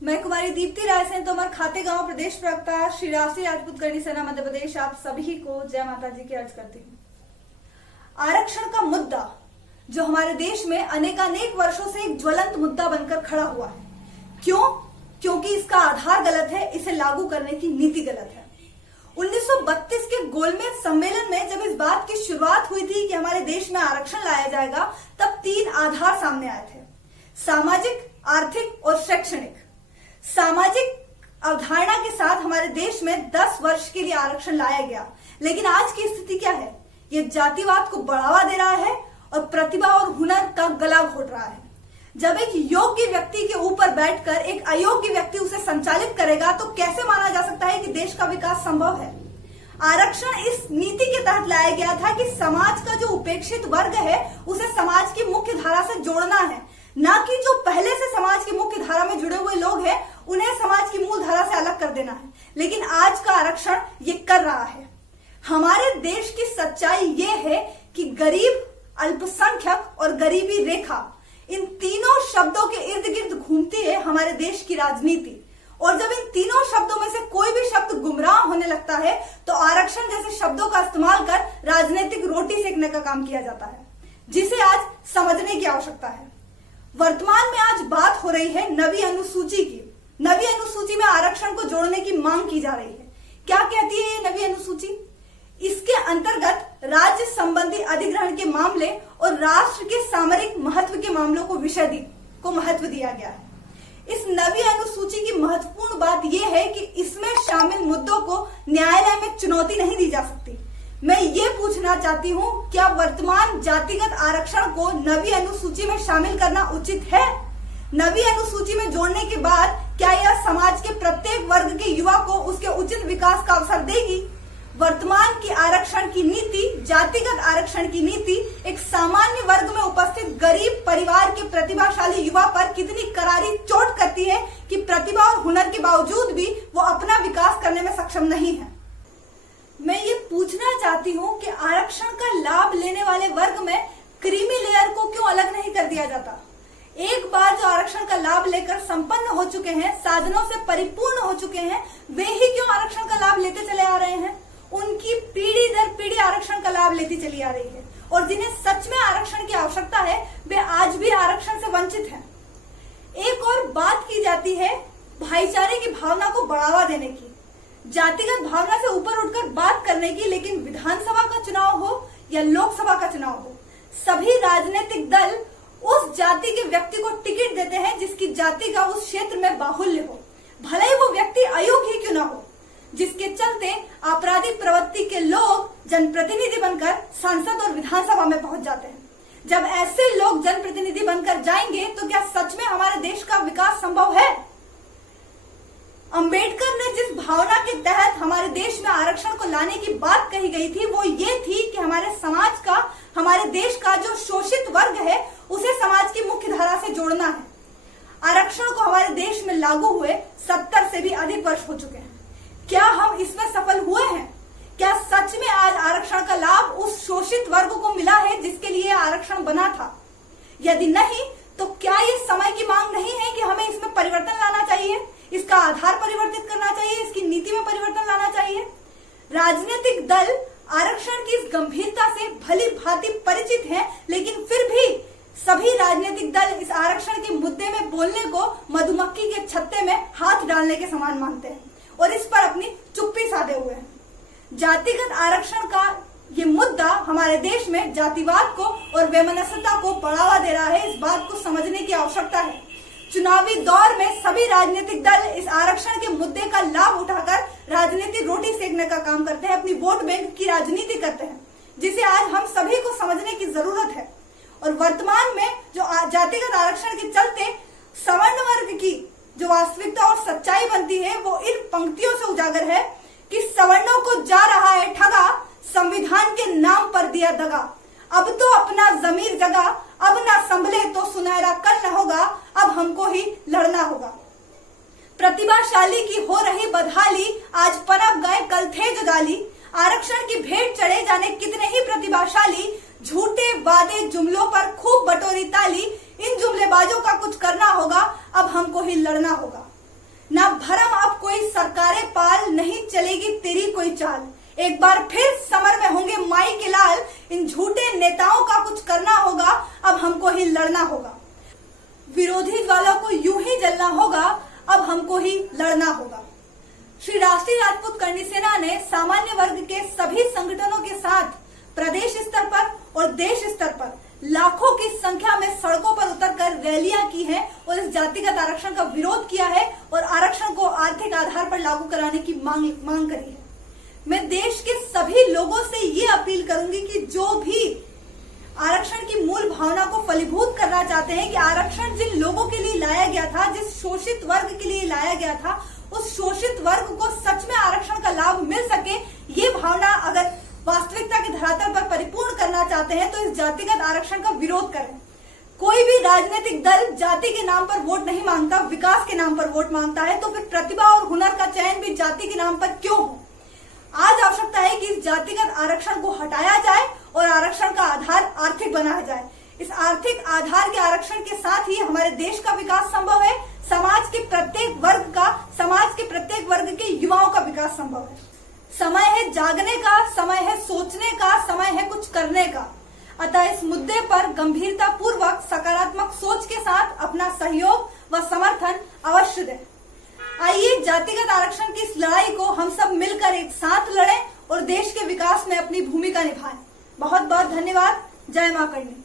मैं कुमारी दीप्ति राय सेन तोमर खातेगांव प्रदेश प्रवक्ता श्री राष्ट्रीय राजपूत करणी सेना मध्य प्रदेश आप सभी को जय माता जी की अर्ज करती हूँ। आरक्षण का मुद्दा जो हमारे देश में अनेकानेक वर्षों से एक ज्वलंत मुद्दा बनकर खड़ा हुआ है। क्यों? क्योंकि इसका आधार गलत है, इसे लागू करने की नीति गलत है। 1932 के गोलमेज सम्मेलन में जब इस बात की शुरुआत हुई थी कि हमारे देश में आरक्षण लाया जाएगा, तब 3 आधार सामने आए थे: सामाजिक, आर्थिक और शैक्षणिक। सामाजिक अवधारणा के साथ हमारे देश में 10 वर्ष के लिए आरक्षण लाया गया, लेकिन आज की स्थिति क्या है? ये जातिवाद को बढ़ावा दे रहा है और प्रतिभा और हुनर का गला घोट रहा है। जब एक योग्य व्यक्ति के ऊपर बैठकर एक अयोग्य व्यक्ति उसे संचालित करेगा, तो कैसे माना जा सकता है कि देश का विकास संभव है? आरक्षण इस नीति के तहत लाया गया था कि समाज का जो उपेक्षित वर्ग है उसे समाज की मुख्य धारा से जोड़ना है, ना कि जो पहले से समाज की मुख्य धारा में जुड़े हुए लोग हैं उन्हें समाज की मूल धारा से अलग कर देना है। लेकिन आज का आरक्षण ये कर रहा है। हमारे देश की सच्चाई ये है कि गरीब, अल्पसंख्यक और गरीबी रेखा, इन तीनों शब्दों के इर्द गिर्द घूमती है हमारे देश की राजनीति। और जब इन तीनों शब्दों में से कोई भी शब्द गुमराह होने लगता है, तो आरक्षण जैसे शब्दों का इस्तेमाल कर राजनीतिक रोटी सेकने का काम किया जाता है, जिसे आज समझने की आवश्यकता है। वर्तमान में आज बात हो रही है नवी अनुसूची की। नवी अनुसूची में आरक्षण को जोड़ने की मांग की जा रही है। क्या कहती है ये नवी अनुसूची? इसके अंतर्गत राज्य संबंधी अधिग्रहण के मामले और राष्ट्र के सामरिक महत्व के मामलों को महत्व दिया गया है। इस नवी अनुसूची की महत्वपूर्ण बात यह है कि इसमें शामिल मुद्दों को न्यायालय में चुनौती नहीं दी जा सकती। मैं ये पूछना चाहती हूँ, क्या वर्तमान जातिगत आरक्षण को नवी अनुसूची में शामिल करना उचित है? नवी अनुसूची में जोड़ने के बाद क्या यह समाज के प्रत्येक वर्ग के युवा को उसके उचित विकास का अवसर देगी? वर्तमान की आरक्षण की नीति, जातिगत आरक्षण की नीति, एक सामान्य वर्ग में उपस्थित गरीब परिवार के प्रतिभाशाली युवा पर कितनी करारी चोट करती है कि प्रतिभा और हुनर के बावजूद भी वो अपना विकास करने में सक्षम नहीं है। मैं ये पूछना चाहती हूँ कि आरक्षण का लाभ लेने वाले वर्ग में क्रीमी लेयर को क्यों अलग नहीं कर दिया जाता? एक बार जो आरक्षण का लाभ लेकर संपन्न हो चुके हैं, साधनों से परिपूर्ण हो चुके हैं, वे ही क्यों आरक्षण का लाभ लेते चले आ रहे हैं? उनकी पीढ़ी दर पीढ़ी आरक्षण का लाभ लेती चली आ रही है, और जिन्हें सच में आरक्षण की आवश्यकता है वे आज भी आरक्षण से वंचित हैं। एक और बात की जाती है भाईचारे की भावना को बढ़ावा देने की, जातिगत भावना से ऊपर उठकर बात करने की। लेकिन विधानसभा का चुनाव हो या लोकसभा का चुनाव हो, सभी राजनीतिक दल उस जाति के व्यक्ति को टिकट देते हैं जिसकी जाति का उस क्षेत्र में बाहुल्य हो, भले ही वो व्यक्ति अयोग्य क्यों ना हो, जिसके चलते आपराधिक प्रवृत्ति के लोग जनप्रतिनिधि बनकर संसद और विधानसभा में पहुंच जाते हैं। जब ऐसे लोग जनप्रतिनिधि बनकर जाएंगे, तो क्या सच में हमारे देश का विकास संभव है? अंबेडकर ने जिस भावना के तहत हमारे देश में आरक्षण को लाने की बात कही गई थी, वो ये थी कि हमारे समाज का, हमारे देश का जो शोषित वर्ग है उसे समाज की मुख्य धारा से जोड़ना है। आरक्षण को हमारे देश में लागू हुए 70 से भी अधिक वर्ष हो चुके हैं। क्या हम इसमें सफल हुए हैं? क्या सच में आज आरक्षण का लाभ उस शोषित वर्ग को मिला है जिसके लिए आरक्षण बना था? यदि नहीं, तो क्या ये समय की मांग नहीं है कि हमें इसमें परिवर्तन लाना चाहिए, इसका आधार परिवर्तित करना चाहिए, इसकी नीति में परिवर्तन लाना चाहिए? राजनीतिक दल आरक्षण की इस गंभीरता से भली भांति परिचित हैं, लेकिन फिर भी सभी राजनीतिक दल इस आरक्षण के मुद्दे में बोलने को मधुमक्खी के छत्ते में हाथ डालने के समान मानते हैं और इस पर अपनी चुप्पी साधे हुए हैं। जातिगत आरक्षण का ये मुद्दा हमारे देश में जातिवाद को और वैमनस्यता को बढ़ावा दे रहा है। इस बात को समझने की आवश्यकता है। चुनावी दौर में सभी राजनीतिक दल इस आरक्षण के मुद्दे का लाभ उठाकर राजनीतिक रोटी सेकने का काम करते हैं, अपनी वोट बैंक की राजनीति करते हैं, जिसे आज हम सभी को समझने की जरूरत है। और वर्तमान में जो जातिगत आरक्षण के चलते सवर्ण वर्ग की जो वास्तविकता और सच्चाई बनती है, वो इन पंक्तियों से उजागर है कि सवर्णों को जा रहा है ठगा, संविधान के नाम पर दिया दगा। अब तो अपना जमीर जगा, अब ना संभले तो सुनहरा कल न होगा, अब हमको ही लड़ना होगा। प्रतिभाशाली की हो रही बदहाली, आज पनप गए कल थे जो जाली। आरक्षण की भेंट चढ़े जाने कितने ही प्रतिभाशाली, झूठे वादे जुमलों पर खूब बटोरी ताली। इन जुमलेबाजों का कुछ करना होगा, अब हमको ही लड़ना होगा। ना भरम अब कोई सरकारें पाल, नहीं चलेगी तेरी कोई चाल। एक बार फिर समर में होंगे माई के लाल, इन झूठे नेताओं का कुछ करना होगा, अब हमको ही लड़ना होगा। विरोधी ज्वाला को यूं ही जलना होगा, अब हमको ही लड़ना होगा। श्री राष्ट्रीय राजपूत करणी सेना ने सामान्य वर्ग के सभी संगठनों के साथ प्रदेश स्तर पर और देश स्तर पर लाखों की संख्या में सड़कों पर उतरकर रैलियां की हैं और इस जातिगत आरक्षण का विरोध किया है और आरक्षण को आर्थिक आधार पर लागू कराने की मांग करी है। मैं देश के सभी लोगों से ये अपील करूंगी कि जो भी आरक्षण की मूल भावना को फलीभूत करना चाहते हैं कि आरक्षण जिन लोगों के लिए लाया गया था, जिस शोषित वर्ग के लिए लाया गया था, उस शोषित वर्ग को सच में आरक्षण का लाभ मिल सके, ये भावना अगर वास्तविकता के धरातल पर परिपूर्ण करना चाहते हैं तो इस जातिगत आरक्षण का विरोध करें। कोई भी राजनीतिक दल जाति के नाम पर वोट नहीं मांगता, विकास के नाम पर वोट मांगता है, तो फिर प्रतिभा और हुनर का चयन भी जाति के नाम पर क्यों हो? आज आवश्यकता है कि इस जातिगत आरक्षण को हटाया जाए और आरक्षण का आधार आर्थिक बनाया जाए। इस आर्थिक आधार के आरक्षण के साथ ही हमारे देश का विकास संभव है, समाज के प्रत्येक वर्ग के युवाओं का विकास संभव है। समय है जागने का, समय है सोचने का, समय है कुछ करने का। अतः इस मुद्दे पर गंभीरता पूर्वक सकारात्मक सोच के साथ अपना सहयोग व समर्थन अवश्य दें। आइए जातिगत आरक्षण की इस लड़ाई को हम सब मिलकर एक साथ लड़ें और देश के विकास में अपनी भूमिका निभाएं। बहुत बहुत धन्यवाद। जय मां करणी।